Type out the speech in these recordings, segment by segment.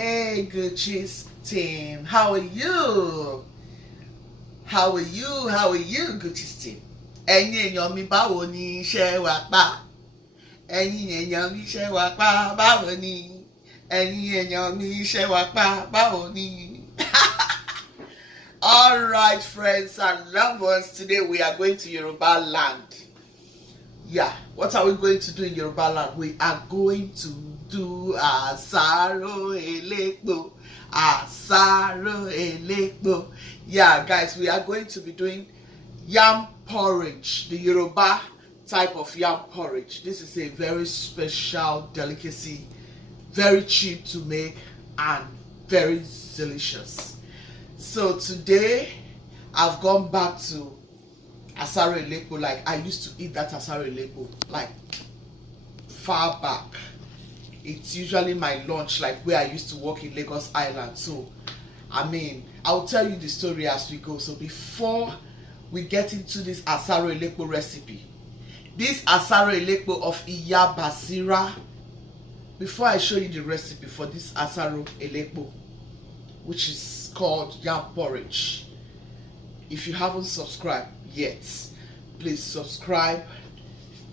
Hey Gucci's team, how are you? How are you? How are you, Gucci's team? Ẹ̀yin èèyàn mi báwo ni iṣẹ́ wa pa? Ẹ̀yin èèyàn mi iṣẹ́ wa pa báwo ni? Ẹ̀yin èèyàn mi iṣẹ́ wa pa báwo ni? All right, friends and loved ones, today we are going to Yoruba land. Yeah, what are we going to do in Yoruba land? We are going to do Asaro Elepo. Asaro Elepo. Yeah, guys, we are going to be doing Yam Porridge, the Yoruba type of Yam Porridge. This is a very special delicacy, very cheap to make and very delicious. So today, I've gone back to Asaro Elepo. Like, I used to eat that Asaro Elepo like far back. It's usually my lunch, like where I used to work in Lagos Island. So I mean, I'll tell you the story as we go. So before we get into this Asaro Elepo recipe, this Asaro Elepo of Iya Basira, before I show you the recipe for this Asaro Elepo, which is called Yam Porridge, if you haven't subscribed yet, please subscribe.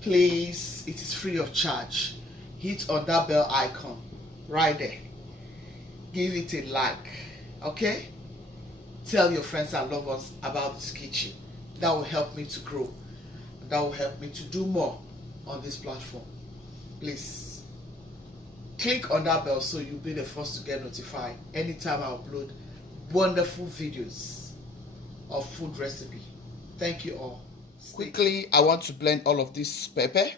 Please, it is free of charge. Hit on that bell icon right there. Give it a like, okay? Tell your friends and loved ones about this kitchen. That will help me to grow. That will help me to do more on this platform. Please click on that bell so you'll be the first to get notified anytime I upload wonderful videos of food recipe. Thank you all. Quickly, I want to blend all of this pepper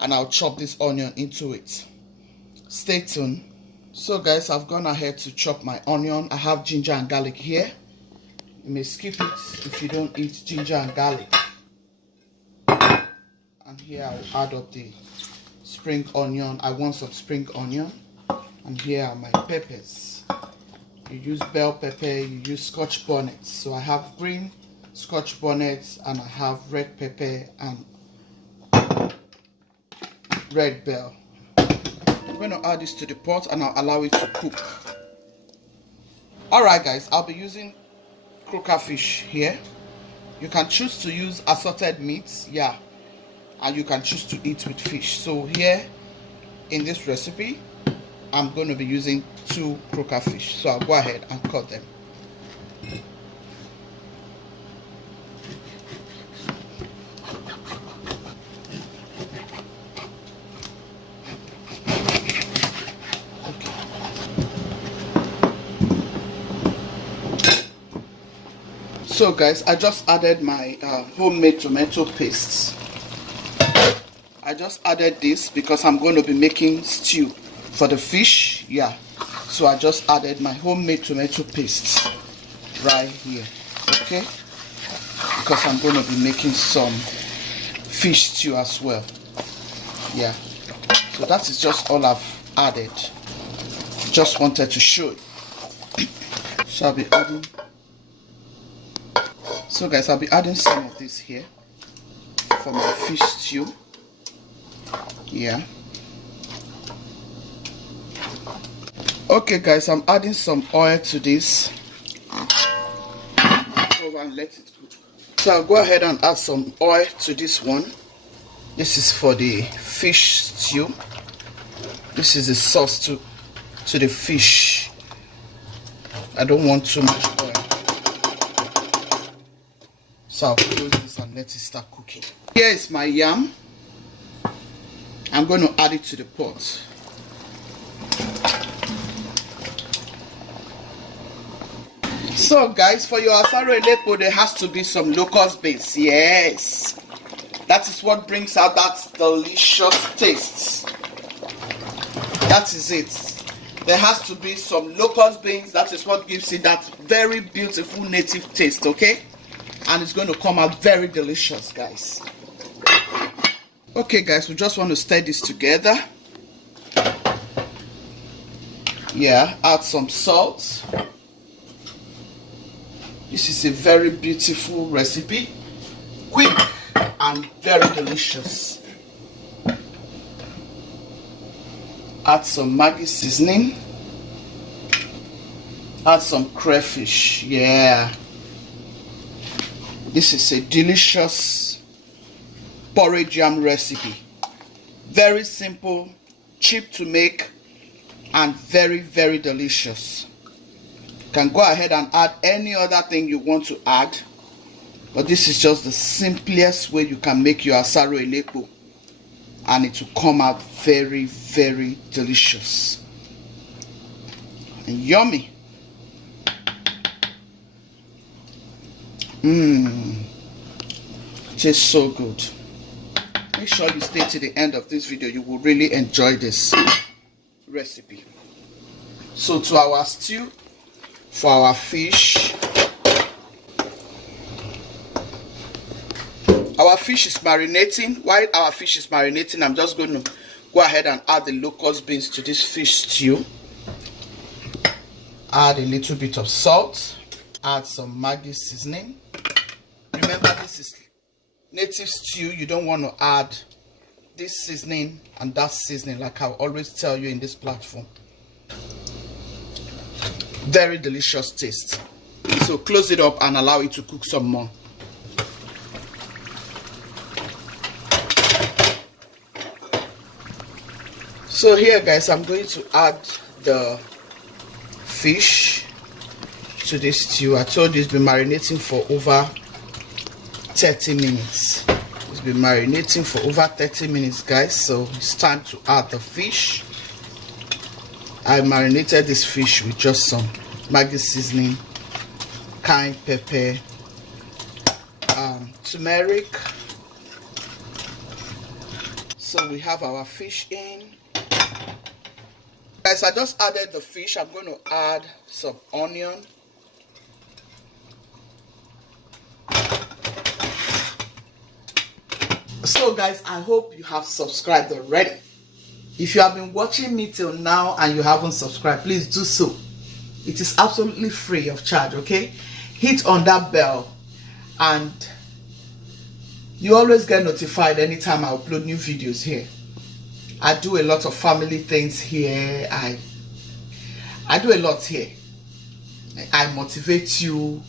and I'll chop this onion into it. Stay tuned. So guys, I've gone ahead to chop my onion. I have ginger and garlic here. You may skip it if you don't eat ginger and garlic. And here I'll add up the spring onion. I want some spring onion. And here are my peppers. You use bell pepper, you use Scotch bonnet. So I have green Scotch bonnet and I have red pepper and red bell. I'm going to add this to the pot and I'll allow it to cook. Alright guys, I'll be using crayfish here. You can choose to use assorted meats, yeah, and you can choose to eat with fish. So here in this recipe, I'm going to be using 2 crayfish. So I'll go ahead and cut them. So guys, I just added my homemade tomato paste. I just added this because I'm going to be making stew for the fish. Yeah, so I just added my homemade tomato paste right here. Okay, because I'm going to be making some fish stew as well. Yeah, so that is just all I've added. Just wanted to show you. So I'll be adding. So guys, I'll be adding some of this here for my fish stew. Yeah. Okay guys, I'm adding some oil to this. Over and let it cook. So I'll go ahead and add some oil to this one. This is for the fish stew. This is the sauce to the fish. I don't want too much oil. So I'll close this and let it start cooking. Here is my yam. I'm going to add it to the pot. So guys, for your Asaro Elepo, there has to be some locust beans. Yes, that is what brings out that delicious taste. That is it. There has to be some locust beans. That is what gives it that very beautiful native taste, okay? And it's going to come out very delicious, guys. Okay guys, we just want to stir this together. Yeah, add some salt. This is a very beautiful recipe, quick and very delicious. Add some MAGGI seasoning. Add some crayfish. Yeah, this is a delicious porridge yam recipe. Very simple, cheap to make, and very, very delicious. You can go ahead and add any other thing you want to add, but this is just the simplest way you can make your asaro elepo, and it will come out very, very delicious and yummy. Tastes so good. Make sure you stay to the end of this video. You will really enjoy this recipe. So to our stew, for our fish, our fish is marinating. While our fish is marinating, I'm just going to go ahead and add the locust beans to this fish stew. Add a little bit of salt. Add some MAGGI seasoning. Remember, this is native stew. You don't want to add this seasoning and that seasoning, like I always tell you in this platform. Very delicious taste. So close it up and allow it to cook some more. So here, guys, I'm going to add the fish to this stew. I told you it's been marinating for over 30 minutes. It's been marinating for over 30 minutes, guys. So it's time to add the fish. I marinated this fish with just some MAGGI seasoning, cayenne pepper, turmeric. So we have our fish in. Guys, I just added the fish. I'm going to add some onion. So guys, I hope you have subscribed already. If you have been watching me till now and you haven't subscribed, please do so. It is absolutely free of charge, okay? Hit on that bell and you always get notified anytime I upload new videos here. I do a lot of family things here. I do a lot here. I motivate you.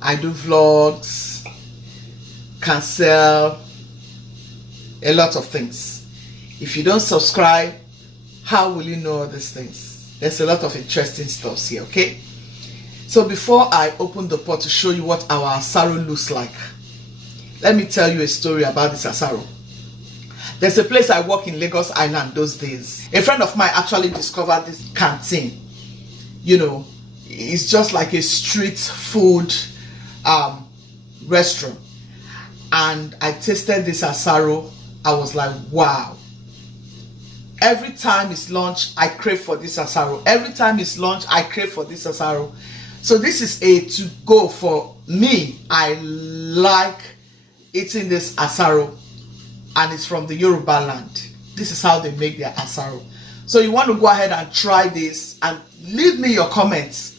I do vlogs, cancel, a lot of things. If you don't subscribe, how will you know all these things? There's a lot of interesting stuff here, okay? So before I open the pot to show you what our asaro looks like, let me tell you a story about this asaro. There's a place I work in Lagos Island those days. A friend of mine actually discovered this canteen. You know, it's just like a street food restaurant. And I tasted this asaro. I was like, wow. Every time it's lunch, I crave for this asaro. Every time it's lunch, I crave for this asaro. So this is a to-go for me. I like eating this asaro. And it's from the Yoruba land. This is how they make their asaro. So you want to go ahead and try this and leave me your comments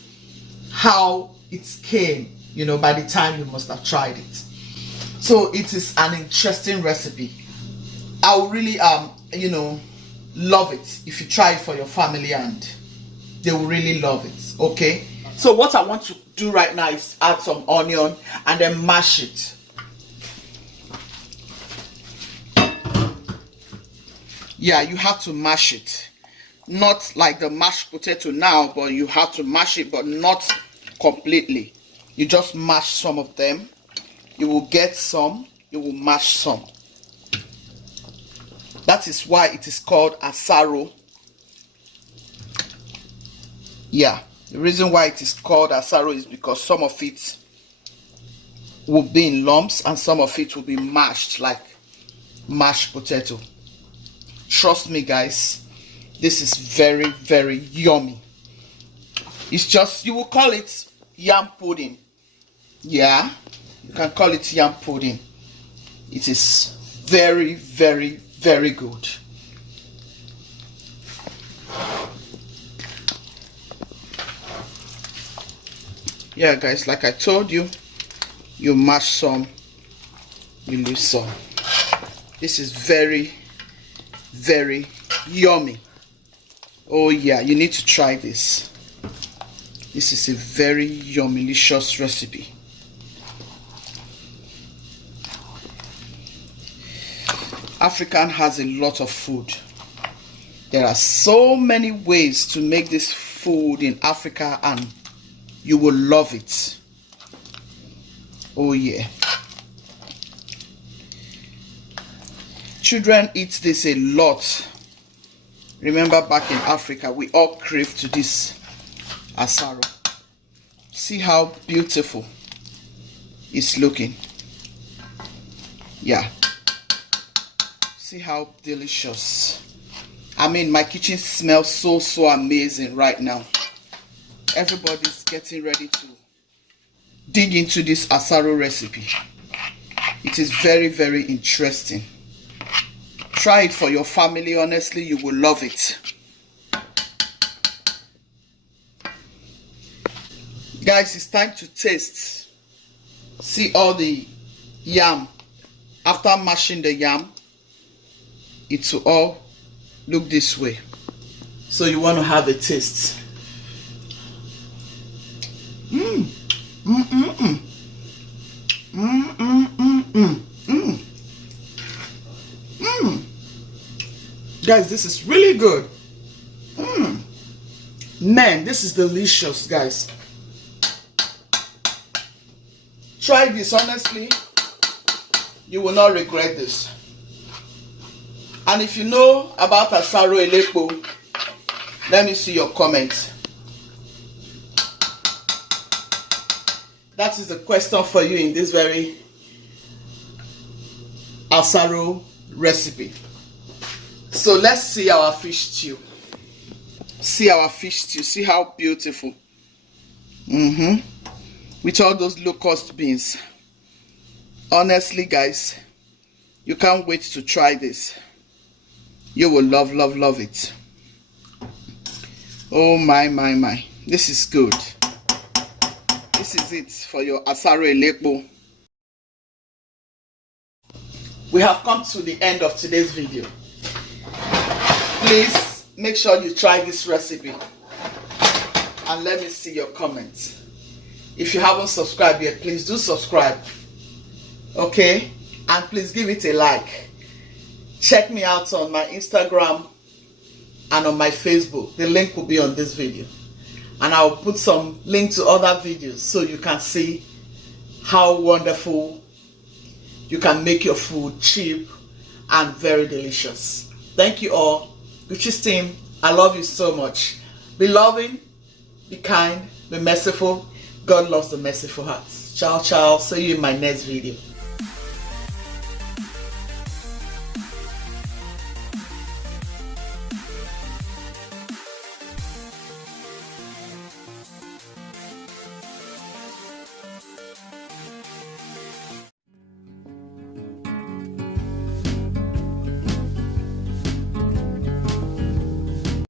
how it came, you know, by the time you must have tried it. So it is an interesting recipe. I will really you know, love it if you try it for your family and they will really love it. Okay, so what I want to do right now is add some onion and then mash it. Yeah, you have to mash it. Not like the mashed potato now, but you have to mash it, but not completely. You just mash some of them. You will get some, you will mash some. That is why it is called asaro. Yeah, the reason why it is called asaro is because some of it will be in lumps and some of it will be mashed like mashed potato. Trust me, guys, this is very, very yummy. It's just, you will call it yam pudding. Yeah, you can call it yam pudding. It is very, very, very good. Yeah, guys, like I told you, you mash some, you leave some. This is very, very yummy. Oh yeah, you need to try this. This is a very yummilicious recipe. African has a lot of food. There are so many ways to make this food in Africa, and you will love it. Oh yeah. Children eat this a lot. Remember, back in Africa, we all crave to this Asaro. See how beautiful it's looking. Yeah. See how delicious. I mean, my kitchen smells so amazing right now. Everybody's getting ready to dig into this Asaro recipe. It is very interesting. Try it for your family. Honestly, you will love it. Guys, it's time to taste. See all the yam. After mashing the yam, it will all look this way. So you want to have a taste. Guys, this is really good. Man, this is delicious, guys. Try this. Honestly, you will not regret this. And if you know about Asaro Elepo, let me see your comments. That is the question for you in this very Asaro recipe. So let's see our fish stew. See our fish stew. See how beautiful. With all those locust beans. Honestly, guys, you can't wait to try this. You will love it. Oh my. This is good. This is it for your Asaro Elepo. We have come to the end of today's video. Please make sure you try this recipe and let me see your comments. If you haven't subscribed yet, please do subscribe. Okay? And please give it a like. Check me out on my Instagram and on my Facebook. The link will be on this video. And I will put some link to other videos so you can see how wonderful you can make your food cheap and very delicious. Thank you all. Gucci's team, I love you so much. Be loving, be kind, be merciful. God loves the merciful hearts. Ciao. See you in my next video.